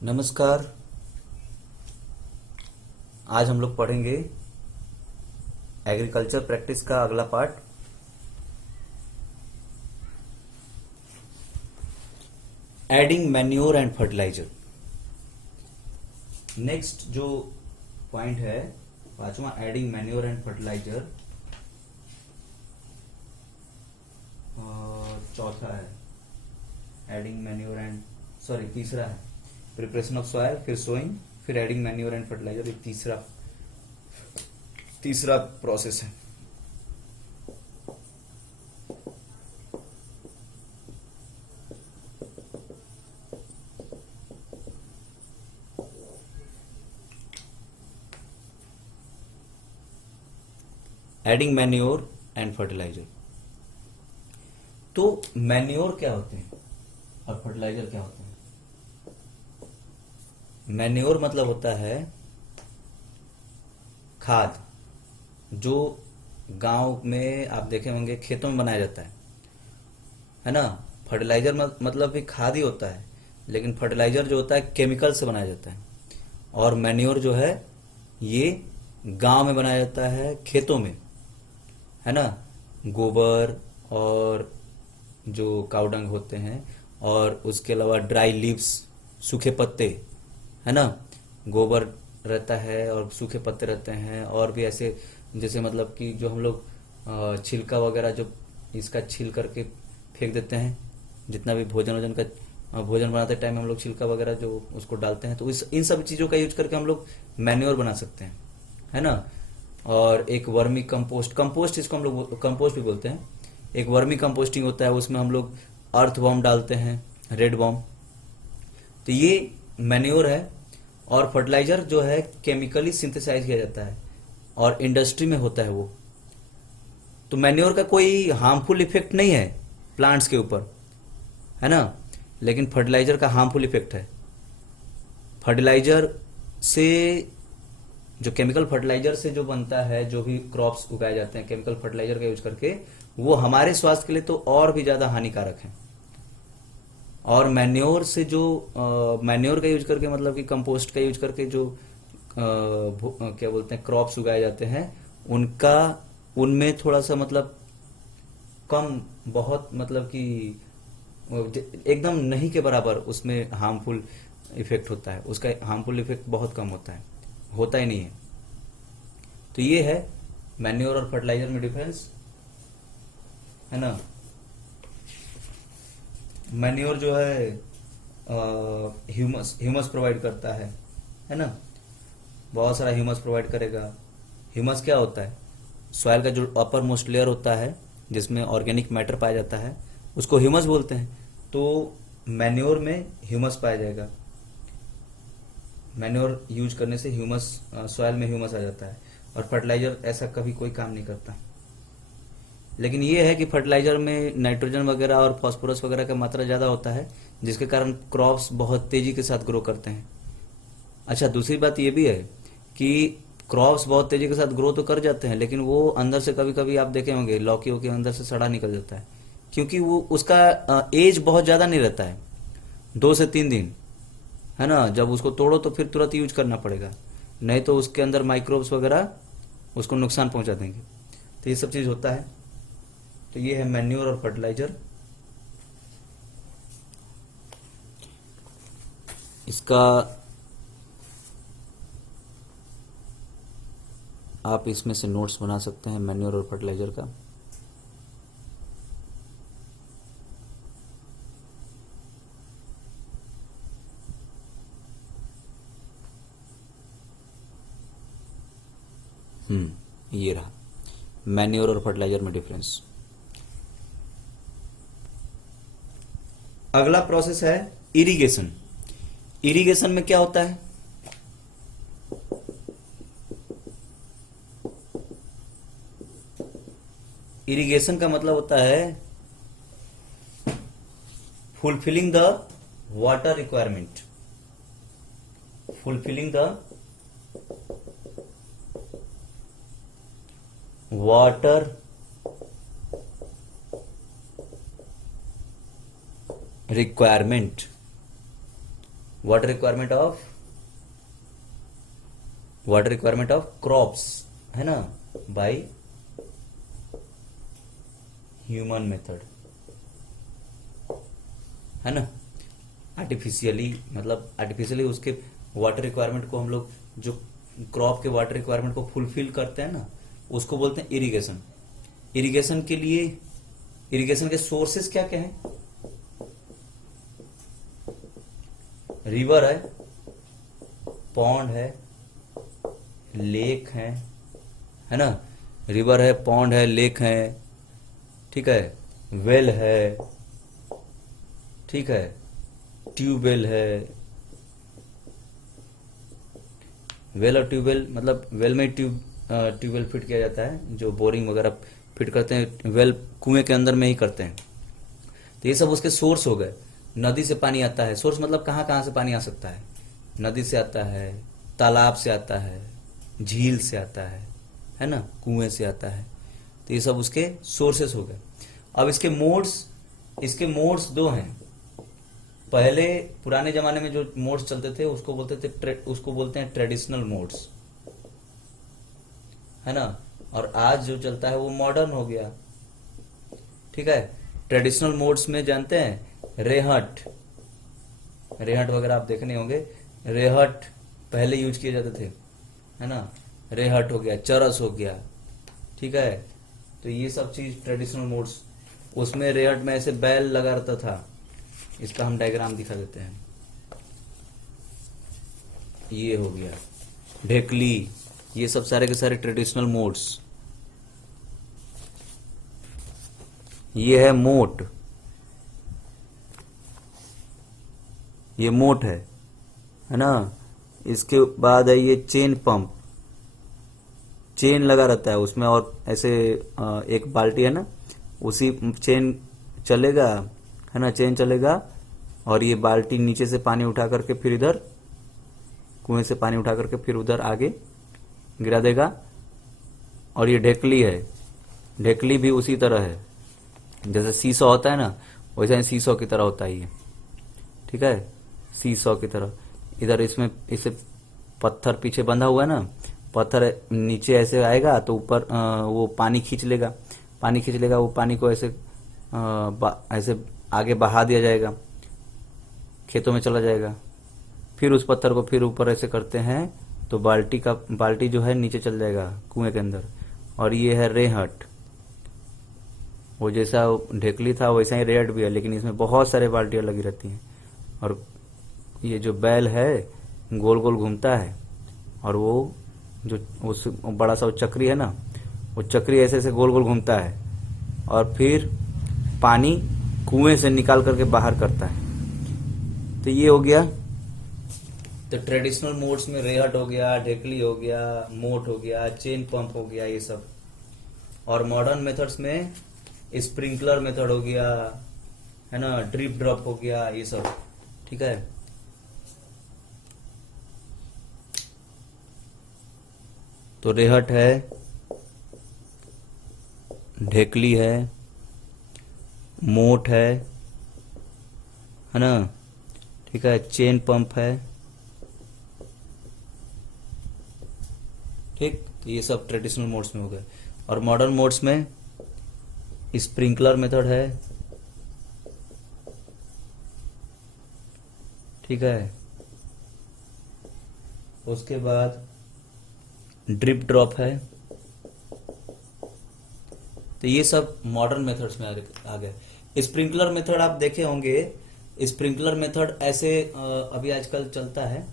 नमस्कार। आज हम लोग पढ़ेंगे एग्रीकल्चर प्रैक्टिस का अगला part. Adding manure and fertiliser. Next जो पॉइंट है पांचवा, एडिंग मैन्योर एंड फर्टिलाइजर। और चौथा है एडिंग मैन्योर एंड तीसरा है प्रिपरेशन ऑफ सॉइल, फिर सोइंग, फिर एडिंग मैन्योर एंड फर्टिलाइजर। एक तीसरा प्रोसेस है। Adding manure and fertiliser. तो मैन्योर क्या होते हैं और फर्टिलाइजर क्या होते हैं? मैन्योर मतलब होता है खाद, जो गांव में आप देखे होंगे खेतों में बनाया जाता है ना। फर्टिलाइजर मतलब भी खाद ही होता है, लेकिन फर्टिलाइजर जो होता है केमिकल से बनाया जाता है। और मैन्योर जो है ये गांव में बनाया जाता है, खेतों में, है ना। गोबर और जो काउडंग होते हैं, और उसके अलावा ड्राई लीव्स, सूखे पत्ते, है ना। गोबर रहता है और सूखे पत्ते रहते हैं, और भी ऐसे जैसे मतलब कि जो हम लोग छिलका वगैरह जो इसका छील करके फेंक देते हैं, जितना भी भोजन बनाते टाइम हम लोग छिलका वगैरह जो उसको डालते हैं, तो इन सब चीज़ों का यूज करके हम लोग मैन्योर बना सकते हैं, है ना। और एक वर्मी कंपोस्ट इसको हम लोग कंपोस्ट भी बोलते हैं। एक वर्मी कंपोस्टिंग होता है, उसमें हम लोग अर्थ वॉर्म डालते हैं, रेड वॉर्म। तो ये मैन्योर है। और फर्टिलाइजर जो है केमिकली सिंथेसाइज किया जाता है और इंडस्ट्री में होता है वो। तो मैन्योर का कोई हार्मफुल इफेक्ट नहीं है प्लांट्स के ऊपर, है ना। लेकिन फर्टिलाइजर का हार्मफुल इफेक्ट है। फर्टिलाइजर से जो केमिकल फर्टिलाइजर से जो बनता है, जो भी क्रॉप्स उगाए जाते हैं केमिकल फर्टिलाइजर का यूज करके, वो हमारे स्वास्थ्य के लिए तो और भी ज्यादा हानिकारक है। और मैन्योर से जो मैन्योर का यूज करके मतलब कि कंपोस्ट का यूज करके जो क्या बोलते हैं क्रॉप्स उगाए जाते हैं, उनमें थोड़ा सा मतलब कम, बहुत मतलब कि एकदम नहीं के बराबर उसमें हार्मफुल इफेक्ट होता है। उसका हार्मफुल इफेक्ट बहुत कम होता है, होता ही नहीं है। तो ये है मैन्योर और फर्टिलाइजर में डिफरेंस, है ना। मैन्योर जो है ह्यूमस प्रोवाइड करता है ना। बहुत सारा ह्यूमस प्रोवाइड करेगा। ह्यूमस क्या होता है? सॉइल का जो अपर मोस्ट लेयर होता है, जिसमें ऑर्गेनिक मैटर पाया जाता है, उसको ह्यूमस बोलते हैं। तो मैन्योर में ह्यूमस पाया जाएगा। मैन्योर यूज करने से ह्यूमस, सॉइल में ह्यूमस आ जाता है। और फर्टिलाइजर ऐसा कभी कोई काम नहीं करता। लेकिन ये है कि फर्टिलाइजर में नाइट्रोजन वगैरह और फास्फोरस वगैरह का मात्रा ज़्यादा होता है, जिसके कारण क्रॉप्स बहुत तेजी के साथ ग्रो करते हैं। अच्छा, दूसरी बात ये भी है कि क्रॉप्स बहुत तेजी के साथ ग्रो तो कर जाते हैं, लेकिन वो अंदर से कभी कभी आप देखे होंगे लौकी के अंदर से सड़ा निकल जाता है, क्योंकि वो उसका एज बहुत ज़्यादा नहीं रहता है, 2 से 3 दिन, है ना। जब उसको तोड़ो तो फिर तुरंत यूज करना पड़ेगा, नहीं तो उसके अंदर माइक्रोब्स वगैरह उसको नुकसान पहुंचा देंगे। तो ये सब चीज़ होता है। तो ये है मैन्योर और फर्टिलाइजर। इसका आप इसमें से नोट्स बना सकते हैं मैन्योर और फर्टिलाइजर का। ये रहा मैन्योर और फर्टिलाइजर में डिफरेंस। अगला प्रोसेस है इरिगेशन। इरिगेशन में क्या होता है? इरिगेशन का मतलब होता है fulfilling the water requirement. Fulfilling the water requirement water requirement of crops, है ना, बाय ह्यूमन मेथड, है ना। आर्टिफिशियली उसके वाटर रिक्वायरमेंट को हम लोग, जो क्रॉप के वाटर रिक्वायरमेंट को फुलफिल करते हैं ना, उसको बोलते हैं इरिगेशन। इरिगेशन के सोर्सेस क्या क्या हैं? रिवर है, पॉन्ड है, लेक है ना। रिवर है, पॉन्ड है, लेक है, ठीक है, वेल है, ठीक है, ट्यूबवेल है। वेल और ट्यूबवेल मतलब वेल में ट्यूबवेल फिट किया जाता है, जो बोरिंग वगैरह फिट करते हैं, वेल कुएं के अंदर में ही करते हैं। तो ये सब उसके सोर्स हो गए। नदी से पानी आता है, सोर्स मतलब कहाँ कहाँ से पानी आ सकता है? नदी से आता है, तालाब से आता है, झील से आता है ना, कुएं से आता है। तो ये सब उसके सोर्सेस हो गए। अब इसके मोड्स दो हैं। पहले पुराने जमाने में जो मोड्स चलते थे उसको बोलते हैं ट्रेडिशनल मोड्स, है ना। और आज जो चलता है वो मॉडर्न हो गया, ठीक है। ट्रेडिशनल मोड्स में जानते हैं रेहट वगैरह आप देखने होंगे। रेहट पहले यूज किए जाते थे, है ना। रेहट हो गया, चरस हो गया, ठीक है। तो ये सब चीज ट्रेडिशनल मोड्स, उसमें रेहट में ऐसे बैल लगा रहता था। इसका हम डायग्राम दिखा देते हैं। ये हो गया ढेकली, ये सब सारे के सारे ट्रेडिशनल मोड्स। ये है मोट, ये मोट है ना। इसके बाद है ये चेन पंप, चेन लगा रहता है उसमें, और ऐसे एक बाल्टी है ना, उसी चेन चलेगा, है ना, चेन चलेगा, और ये बाल्टी नीचे से पानी उठा करके फिर इधर कुएं से पानी उठा करके फिर उधर आगे गिरा देगा। और ये ढेकली है, ढेकली भी उसी तरह है, जैसे सीसॉ होता है ना, वैसे ही सीसॉ की तरह होता है ये, ठीक है, सीसॉ की तरह। इधर इसमें इसे पत्थर पीछे बंधा हुआ है ना, पत्थर नीचे ऐसे आएगा तो ऊपर वो पानी खींच लेगा, वो पानी को ऐसे ऐसे आगे बहा दिया जाएगा, खेतों में चला जाएगा। फिर उस पत्थर को फिर ऊपर ऐसे करते हैं तो बाल्टी जो है नीचे चल जाएगा कुएं के अंदर। और ये है रेहट, वो जैसा ढेकली था वैसा ही रेहट भी है, लेकिन इसमें बहुत सारे बाल्टियां लगी रहती हैं। और ये जो बैल है गोल गोल घूमता है, और वो जो उस बड़ा सा चक्री है ना, वो चक्री ऐसे ऐसे गोल गोल घूमता है, और फिर पानी कुएं से निकाल करके बाहर करता है। तो ये हो गया। तो ट्रेडिशनल मोड्स में रेहट हो गया, ढेकली हो गया, मोट हो गया, चेन पंप हो गया, ये सब। और मॉडर्न मेथड्स में स्प्रिंकलर मेथड हो गया, है ना, ड्रिप ड्रॉप हो गया, ये सब, ठीक है। तो रेहट है, ढेकली है, मोट है ना, ठीक है, चेन पंप है, ठीक। तो ये सब ट्रेडिशनल मोड्स में हो गए। और मॉडर्न मोड्स में स्प्रिंकलर मेथड है, ठीक है। उसके बाद ड्रिप ड्रॉप है। तो ये सब मॉडर्न मेथड्स में आ गए। स्प्रिंकलर मेथड आप देखे होंगे, स्प्रिंकलर मेथड ऐसे अभी आजकल चलता है,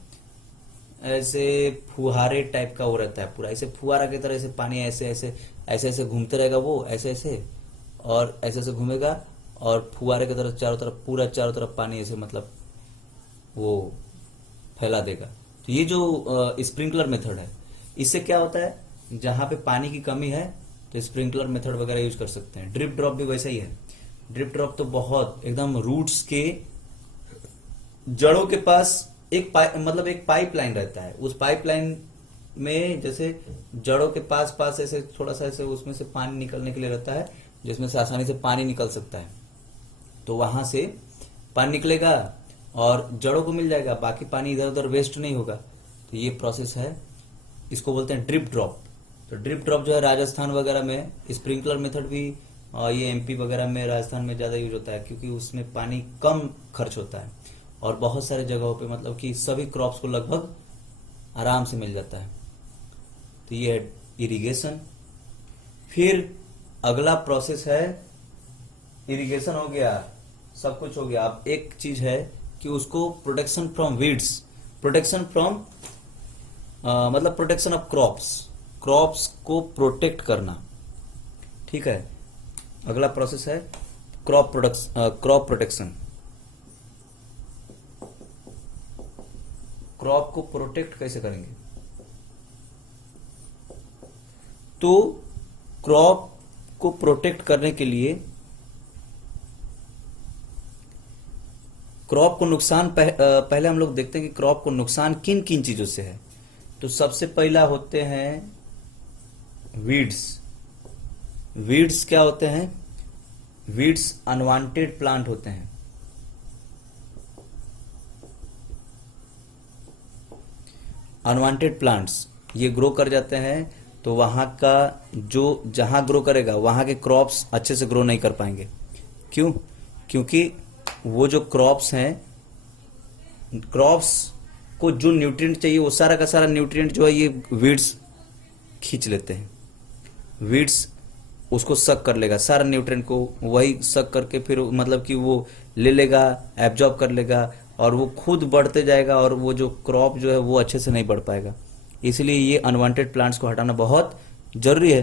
ऐसे फुहारे टाइप का वो रहता है, पूरा ऐसे फुहारा की तरह ऐसे पानी ऐसे घूमते रहेगा, वो ऐसे ऐसे घूमेगा, और फुहारे की तरफ चारों तरफ पानी ऐसे मतलब वो फैला देगा। तो ये जो स्प्रिंकलर मेथड है, इससे क्या होता है, जहां पे पानी की कमी है तो स्प्रिंकलर मेथड वगैरह यूज कर सकते हैं। ड्रिप ड्रॉप भी वैसा ही है। ड्रिप ड्रॉप तो बहुत एकदम रूट्स के जड़ों के पास एक पाइपलाइन रहता है। उस पाइपलाइन में जैसे जड़ों के पास ऐसे थोड़ा सा ऐसे उसमें से पानी निकलने के लिए रहता है, जिसमें से आसानी से पानी निकल सकता है। तो वहां से पानी निकलेगा, और जड़ों को मिल जाएगा, बाकी पानी इधर उधर वेस्ट नहीं होगा। तो ये प्रोसेस है, इसको बोलते हैं ड्रिप ड्रॉप। तो ड्रिप ड्रॉप जो है राजस्थान वगैरह में, स्प्रिंकलर मेथड भी ये एमपी वगैरह में, राजस्थान में ज़्यादा यूज होता है क्योंकि उसमें पानी कम खर्च होता है और बहुत सारे जगहों पे मतलब कि सभी क्रॉप्स को लगभग आराम से मिल जाता है। तो ये है इरिगेशन। फिर अगला प्रोसेस है, इरिगेशन हो गया, सब कुछ हो गया। अब एक चीज है कि उसको protection from weeds, protection from मतलब प्रोटेक्शन ऑफ क्रॉप्स, क्रॉप्स को प्रोटेक्ट करना। ठीक है, अगला प्रोसेस है क्रॉप प्रोटेक्शन। क्रॉप को प्रोटेक्ट कैसे करेंगे? तो क्रॉप को प्रोटेक्ट करने के लिए क्रॉप को नुकसान पहले हम लोग देखते हैं कि क्रॉप को नुकसान किन किन चीजों से है। तो सबसे पहला होते हैं वीड्स। वीड्स क्या होते हैं? वीड्स अनवांटेड प्लांट होते हैं। अनवांटेड प्लांट्स ये ग्रो कर जाते हैं, तो वहां का जो जहां ग्रो करेगा वहां के क्रॉप्स अच्छे से ग्रो नहीं कर पाएंगे। क्यों? क्योंकि वो जो क्रॉप्स हैं, क्रॉप्स को जो न्यूट्रिएंट चाहिए वो सारा का सारा न्यूट्रिएंट जो है ये वीड्स खींच लेते हैं। वीड्स उसको सक कर लेगा, सारा न्यूट्रिएंट को वही सक करके फिर मतलब कि वो ले लेगा, एब्जॉर्ब कर लेगा और वो खुद बढ़ते जाएगा और वो जो क्रॉप जो है वो अच्छे से नहीं बढ़ पाएगा। इसलिए ये अनवांटेड प्लांट्स को हटाना बहुत जरूरी है।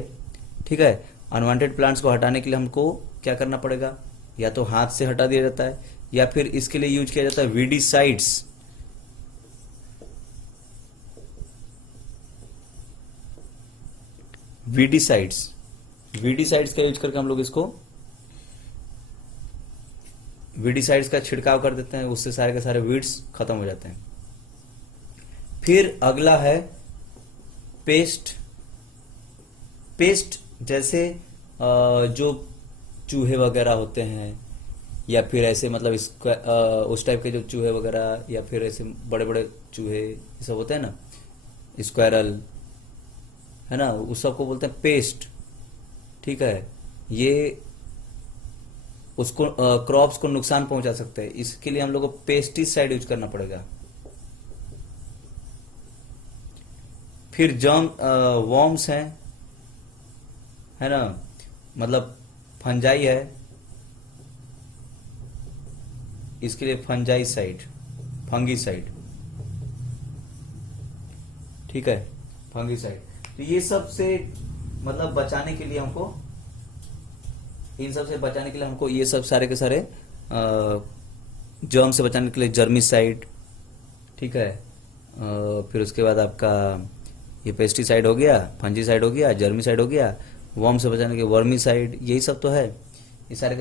ठीक है, अनवांटेड प्लांट्स को हटाने के लिए हमको क्या करना पड़ेगा? या तो हाथ से हटा दिया जाता है या फिर इसके लिए यूज किया जाता है वीडीसाइड्स। वीडीसाइड्स, वीडीसाइड्स का यूज करके हम लोग इसको वीडीसाइड्स का छिड़काव कर देते हैं, उससे सारे के सारे वीड्स खत्म हो जाते हैं। फिर अगला है पेस्ट। पेस्ट जैसे जो चूहे वगैरह होते हैं या फिर ऐसे मतलब उस टाइप के जो चूहे वगैरह या फिर ऐसे बड़े बड़े चूहे ये सब होते हैं ना, स्क्वायरल है ना, उस सबको बोलते हैं पेस्ट। ठीक है, ये उसको क्रॉप्स को नुकसान पहुंचा सकते हैं। इसके लिए हम लोग को पेस्टिसाइड यूज करना पड़ेगा। फिर वर्म्स हैं, है ना, मतलब फंजाई है, इसके लिए फंजाइसाइड, फंगीसाइड। ठीक है, फंगीसाइड। तो ये सब से मतलब बचाने के लिए हमको, इन सब से बचाने के लिए हमको ये सब सारे के सारे जर्म से बचाने के लिए जर्मिसाइड। ठीक है, फिर उसके बाद आपका ये पेस्टिसाइड हो गया, फंजीसाइड हो गया, जर्मिसाइड हो गया, वर्म से बचाने के वर्मीसाइड, यही सब तो है। ये सारे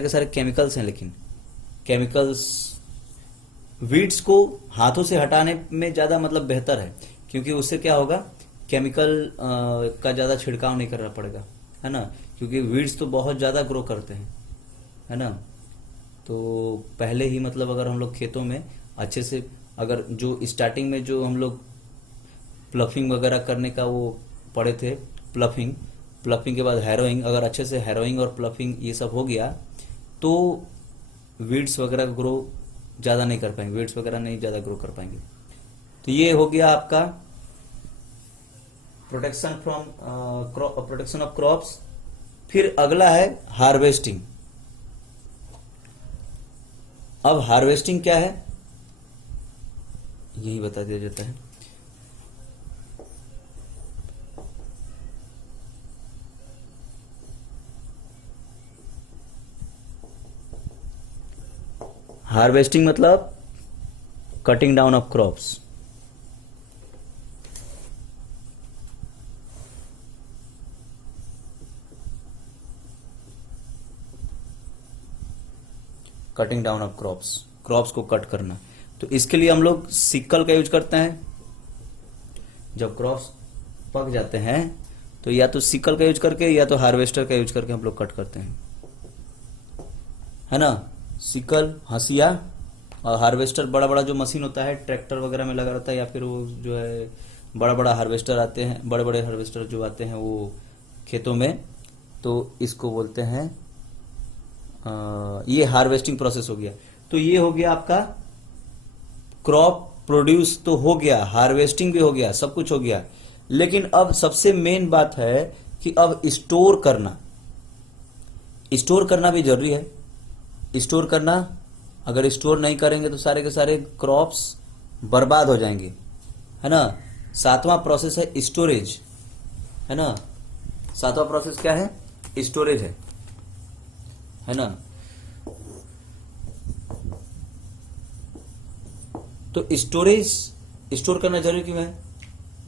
के सारे केमिकल्स हैं। लेकिन केमिकल्स वीड्स को हाथों से हटाने में ज़्यादा मतलब बेहतर है, क्योंकि उससे क्या होगा, केमिकल का ज़्यादा छिड़काव नहीं करना पड़ेगा, है ना, क्योंकि वीड्स तो बहुत ज़्यादा ग्रो करते हैं, है ना। तो पहले ही मतलब अगर हम लोग खेतों में अच्छे से, अगर जो स्टार्टिंग में जो हम लोग प्लफिंग वगैरह करने का वो पढ़े थे, प्लफिंग के बाद हैरोइंग, अगर अच्छे से हैरोइंग और प्लफिंग ये सब हो गया तो वीड्स वगैरह ग्रो ज़्यादा नहीं कर पाएंगे, वीड्स वगैरह नहीं ज़्यादा ग्रो कर पाएंगे। तो ये हो गया आपका प्रोटेक्शन ऑफ क्रॉप्स। फिर अगला है हार्वेस्टिंग। अब हार्वेस्टिंग क्या है यही बता दिया जाता है। हार्वेस्टिंग मतलब cutting down of crops. Cutting down of crops, crops को कट करना। तो इसके लिए हम लोग सिकल का यूज करते हैं। जब क्रॉप्स पक जाते हैं तो या तो सिकल का यूज करके या तो हार्वेस्टर का यूज करके हम लोग कट करते हैं, है ना। सिकल, हंसिया और हार्वेस्टर बड़ा बड़ा जो मशीन होता है ट्रैक्टर वगैरह में लगा रहता है, या फिर वो जो है बड़ा बड़ा हार्वेस्टर आते हैं, बड़े बड़े हार्वेस्टर जो आते हैं वो खेतों में, तो इसको बोलते हैं ये हार्वेस्टिंग प्रोसेस हो गया। तो ये हो गया आपका क्रॉप प्रोड्यूस तो हो गया, हार्वेस्टिंग भी हो गया, सब कुछ हो गया। लेकिन अब सबसे मेन बात है कि अब स्टोर करना, स्टोर करना भी जरूरी है। स्टोर करना, अगर स्टोर नहीं करेंगे तो सारे के सारे क्रॉप्स बर्बाद हो जाएंगे, है ना। सातवां प्रोसेस है स्टोरेज, है ना। सातवां प्रोसेस क्या है? स्टोरेज है ना। तो स्टोरेज, स्टोर करना जरूरी क्यों है?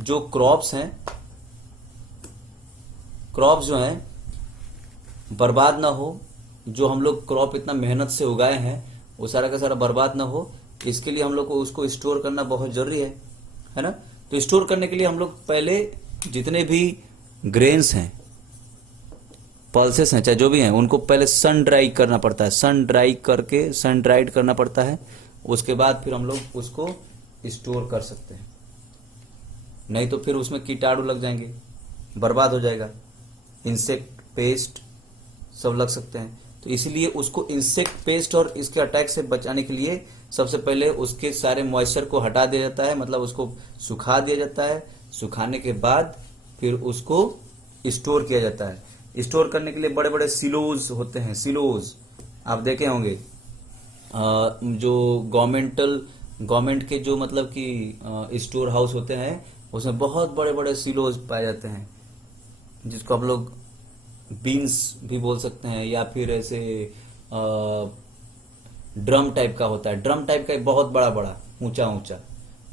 जो क्रॉप्स हैं, क्रॉप्स जो हैं बर्बाद ना हो, जो हम लोग क्रॉप इतना मेहनत से उगाए हैं वो सारा का सारा बर्बाद ना हो, इसके लिए हम लोग को उसको स्टोर करना बहुत जरूरी है ना। तो स्टोर करने के लिए हम लोग पहले जितने भी ग्रेन्स हैं, पल्सेस हैं, चाहे जो भी हैं, उनको पहले सन ड्राई करना पड़ता है, सन ड्राई करके सन ड्राइड करना पड़ता है। उसके बाद फिर हम लोग उसको स्टोर कर सकते हैं, नहीं तो फिर उसमें कीटाणु लग जाएंगे, बर्बाद हो जाएगा, इंसेक्ट पेस्ट सब लग सकते हैं। तो इसलिए उसको इंसेक्ट पेस्ट और इसके अटैक से बचाने के लिए सबसे पहले उसके सारे मॉइस्चर को हटा दिया जाता है, मतलब उसको सुखा दिया जाता है। सुखाने के बाद फिर उसको स्टोर किया जाता है। स्टोर करने के लिए बड़े बड़े सिलोज होते हैं, सिलोज आप देखे होंगे, जो गवर्नमेंट के जो मतलब कि स्टोर हाउस होते हैं उसमें बहुत बड़े बड़े सिलोज पाए जाते हैं, जिसको हम लोग बीन्स भी बोल सकते हैं, या फिर ऐसे ड्रम टाइप का होता है, ड्रम टाइप का बहुत बड़ा बड़ा ऊंचा ऊंचा,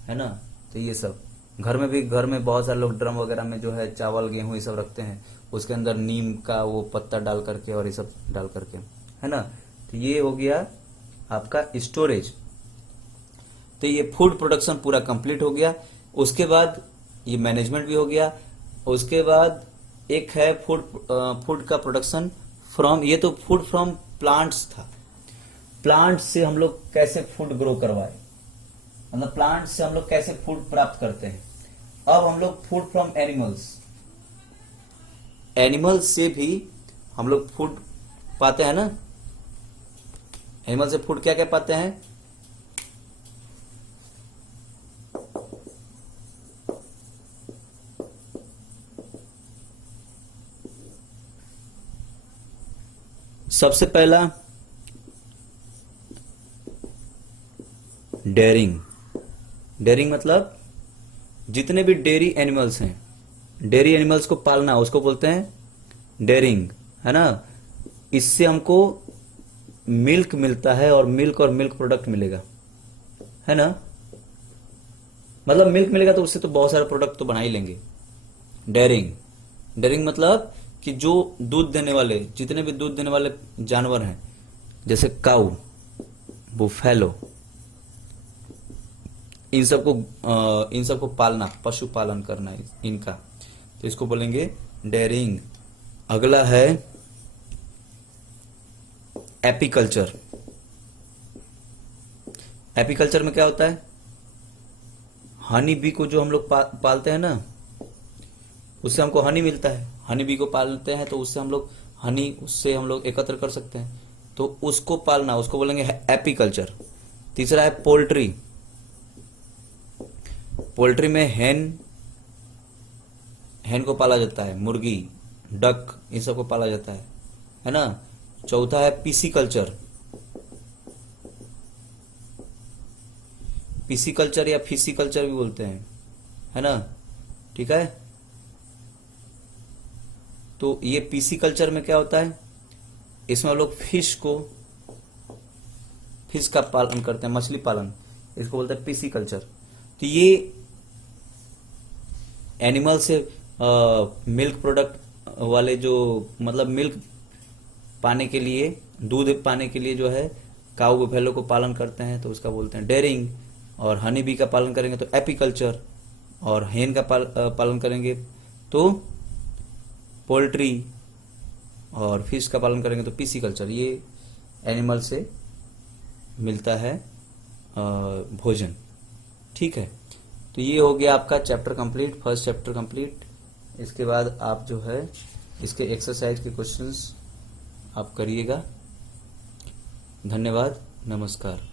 है ना। तो ये सब घर में बहुत सारे लोग ड्रम वगैरह में जो है चावल गेहूं ये सब रखते हैं, उसके अंदर नीम का वो पत्ता डाल करके और ये सब डाल करके, है ना। तो ये हो गया आपका स्टोरेज। तो ये फूड प्रोडक्शन पूरा कंप्लीट हो गया। उसके बाद ये मैनेजमेंट भी हो गया। उसके बाद एक है फूड का प्रोडक्शन फ्रॉम, ये तो फूड फ्रॉम प्लांट्स था, प्लांट से हम लोग कैसे फूड ग्रो करवाए, मतलब प्लांट से हम लोग कैसे फूड प्राप्त करते हैं। अब हम लोग फूड फ्रॉम एनिमल्स, एनिमल्स से भी हम लोग फूड पाते हैं ना। एनिमल से फूड क्या क्या पाते हैं? सबसे पहला डेयरिंग, डेयरिंग मतलब जितने भी डेयरी एनिमल्स हैं, डेयरी एनिमल्स को पालना, उसको बोलते हैं डेयरिंग, है ना। इससे हमको मिल्क मिलता है और मिल्क प्रोडक्ट मिलेगा, है ना। मतलब मिल्क मिलेगा तो उससे तो बहुत सारे प्रोडक्ट तो बना ही लेंगे। डेयरिंग, डेयरिंग मतलब कि जो दूध देने वाले, जितने भी दूध देने वाले जानवर हैं, जैसे काऊ, बुफेलो, इन सबको पालना, पशुपालन करना इनका, तो इसको बोलेंगे डेयरिंग। अगला है एपीकल्चर। एपीकल्चर में क्या होता है? हनी बी को जो हम लोग पालते हैं ना, उससे हमको हनी मिलता है। हनी बी को पालते हैं तो उससे हम लोग हनी, उससे हम लोग एकत्र कर सकते हैं, तो उसको पालना, उसको बोलेंगे एपीकल्चर। तीसरा है पोल्ट्री। पोल्ट्री में हैन को पाला जाता है, मुर्गी, डक, इन सबको पाला जाता है ना। चौथा है पिसीकल्चर। पिसीकल्चर या फिशिकल्चर भी बोलते हैं, है ना, ठीक है। तो ये पिसीकल्चर में क्या होता है? इसमें हम लोग फिश का पालन करते हैं, मछली पालन, इसको बोलते हैं पिसीकल्चर। तो ये एनिमल से मिल्क प्रोडक्ट वाले, जो मतलब मिल्क पाने के लिए, दूध पाने के लिए जो है काऊ बुफेलो को पालन करते हैं, तो उसका बोलते हैं डेयरिंग। और हनी बी का पालन करेंगे तो एपीकल्चर, और हेन का पालन करेंगे तो पोल्ट्री, और फिश का पालन करेंगे तो पिसीकल्चर। ये एनिमल से मिलता है भोजन। ठीक है, तो ये हो गया आपका chapter complete, first chapter complete. इसके बाद आप जो है इसके एक्सरसाइज के क्वेश्चंस आप करिएगा। धन्यवाद, नमस्कार।